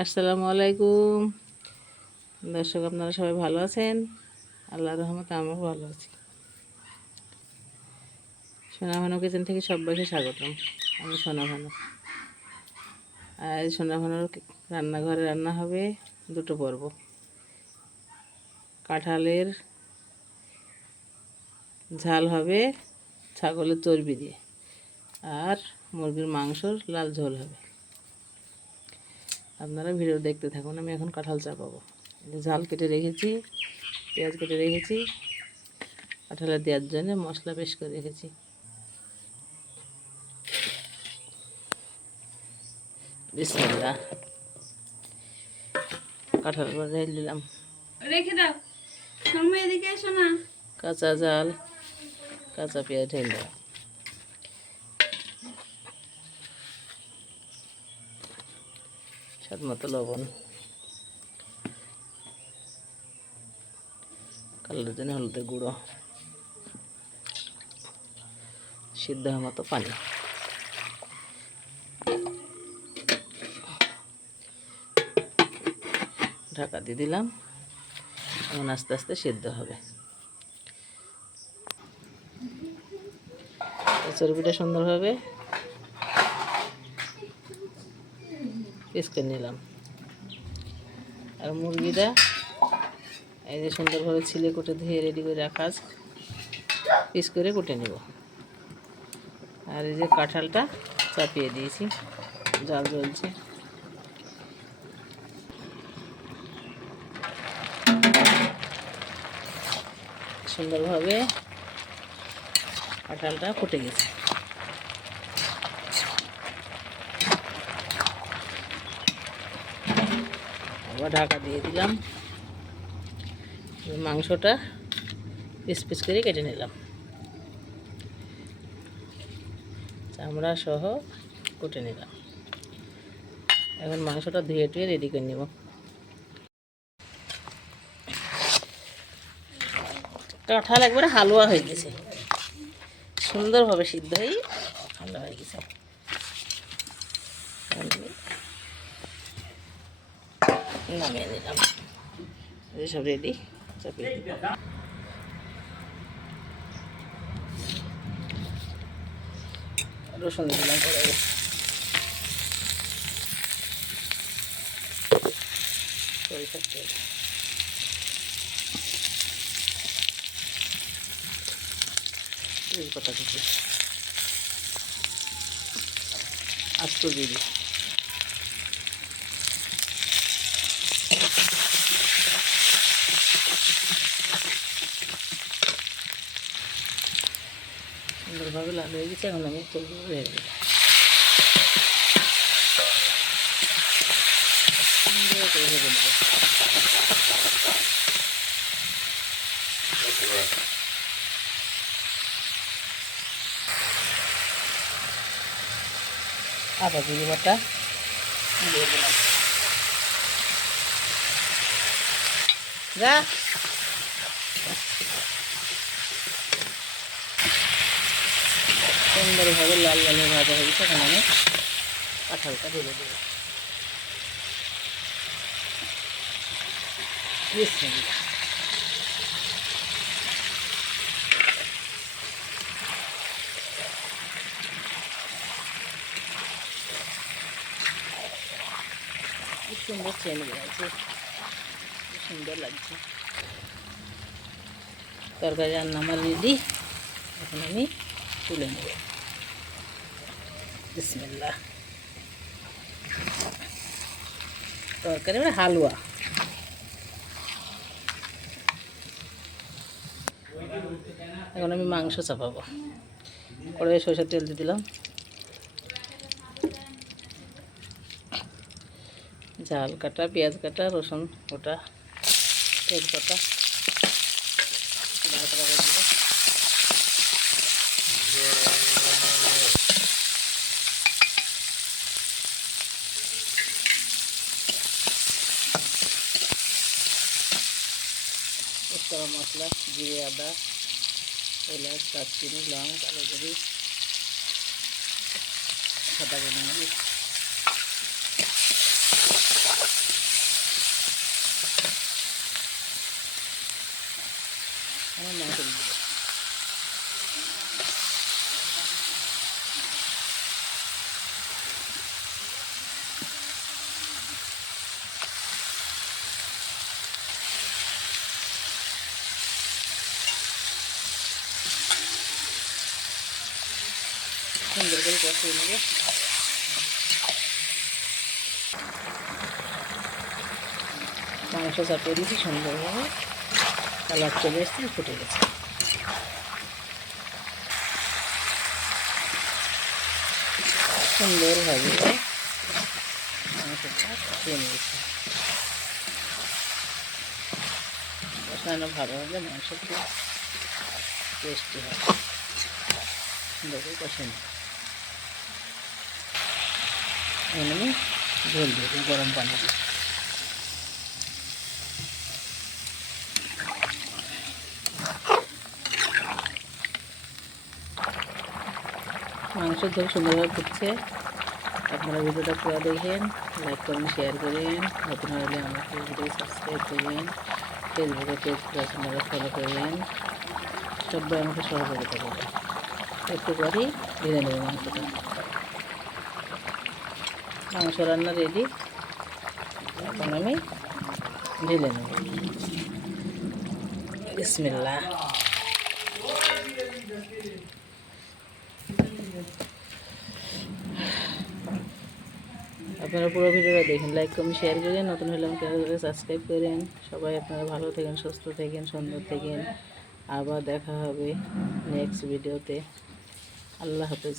আসসালামু আলাইকুম। দর্শক, আপনারা সবাই ভালো আছেন? আল্লাহ রহমতে আমিও ভালো আছি। সোনা ভানু কিচেন থেকে সবাইকে স্বাগতম। আমি সোনা ভানু আর সোনা ভানুর রান্নাঘরে রান্না হবে দুটো পর্ব। কাঁঠালের ঝাল হবে, ছাগলের চর্বি দিয়ে। আর মুরগির মাংসর লাল ঝোল হবে। আপনারা ভিডিও দেখতে থাকুন আমি এখন কাঁঠাল চাপাবো ঝাল কেটে রেখেছি পেঁয়াজ কেটে রেখেছি কাঁঠালে দেওয়ার জন্য মশলা বেশ করে রেখেছি। কাঁঠাল করে দিলাম। রেখে দাও। এদিকে এসো না। কাঁচা জাল কাঁচা পেঁয়াজ ঢেলে স্বাদ মতো লবণ। কালারের জন্য হলুদের গুঁড়ো। সিদ্ধ হওয়ার মতো পানি। ঢাকা দিয়ে দিলাম। এখন আস্তে আস্তে সিদ্ধ হবে। চর্বিটা সুন্দরভাবে পিস করে নিলাম। আর মুরগিটা এই যে সুন্দরভাবে ছিলে কুটে ধুয়ে রেডি করে রাখা পিস করে কুটে নেব। আর এই যে কাঁঠালটা চাপিয়ে দিয়েছি, জাল জ্বলছে। সুন্দরভাবে কাঁঠালটা ফুটে গেছে। আবার ঢাকা দিয়ে দিলাম। মাংসটা পিস পিস করে কেটে নিলাম। চামড়া সহ কুটে নিলাম। এখন মাংসটা ধুয়ে টুয়ে রেডি করে নেব। কাঁঠাল একবারে হালুয়া হয়ে গেছে। সুন্দরভাবে সিদ্ধ হয়ে হালুয়া হয়ে গেছে। নামিয়ে এই সব রেডি চাপিয়ে রসুন দিলাম করে সরিষার তেল। কুচি। আস্ত দিয়ে দিই সুন্দরভাবে লাল হয়ে গেছে এখন আমি তবু হয়ে বাটা দিয়ে দিলাম যা সুন্দরভাবে লাল লাল হয়ে ভাজা হয়ে গেছে এখন আমি কাঁঠালটা ঢেলে দেবো বিসমিল্লাহ। কি সুন্দর চেন বেড়াচ্ছে কি সুন্দর লাগছে। তরকারি রান্না আমার রেডি এখন আমি তুলে নেব। বিসমিল্লাহ। তরকারি মানে হালুয়া। এখন আমি মাংস চাপাবো। কড়াইয়ে সরষের তেল দিয়ে দিলাম। ঝাল কাটা, পেঁয়াজ কাটা, রসুন ওটা তেজপাতা নাড়াচাড়া করে দেবো গরম মশলা জিরে আদা এলাচ দারচিনি লং কালো জিরি সাদা গোলমরিচ সুন্দর করে কষিয়ে নেবে। মাংস চাপিয়ে দিয়েছি সুন্দরভাবে কালার চলে এসছে, ফুটে গেছে। সুন্দরভাবে মাংসটা কষিয়ে নিয়েছি কষানো ভালো হলে মাংসটা টেস্টি হবে। সুন্দর করে কষে নিই এখন আমি ঝোল দিয়ে দিই, গরম পানি দিয়ে। মাংস ঝোল সুন্দরভাবে ফুটছে। আপনারা ভিডিওটা পুরো দেখেন লাইক করুন শেয়ার করেন। নতুন হলে আমাকে ভিডিও সাবস্ক্রাইব করেন। ফেসবুকে পেজটা আপনারা ফলো করেন। সবাই আমাকে সহযোগিতা করবেন। একটু পরেই ভেজে নেব মাংসটা। মাংস রান্না রেডি এখন আমি ঢেলে নেব। আপনারা পুরো ভিডিওটা দেখেন লাইক কমেন্ট শেয়ার করেন নতুন হলে আমাকে সাবস্ক্রাইব করেন। সবাই আপনারা ভালো থাকেন, সুস্থ থাকেন, সুন্দর থাকেন। আবার দেখা হবে নেক্সট ভিডিওতে আল্লাহ হাফেজ।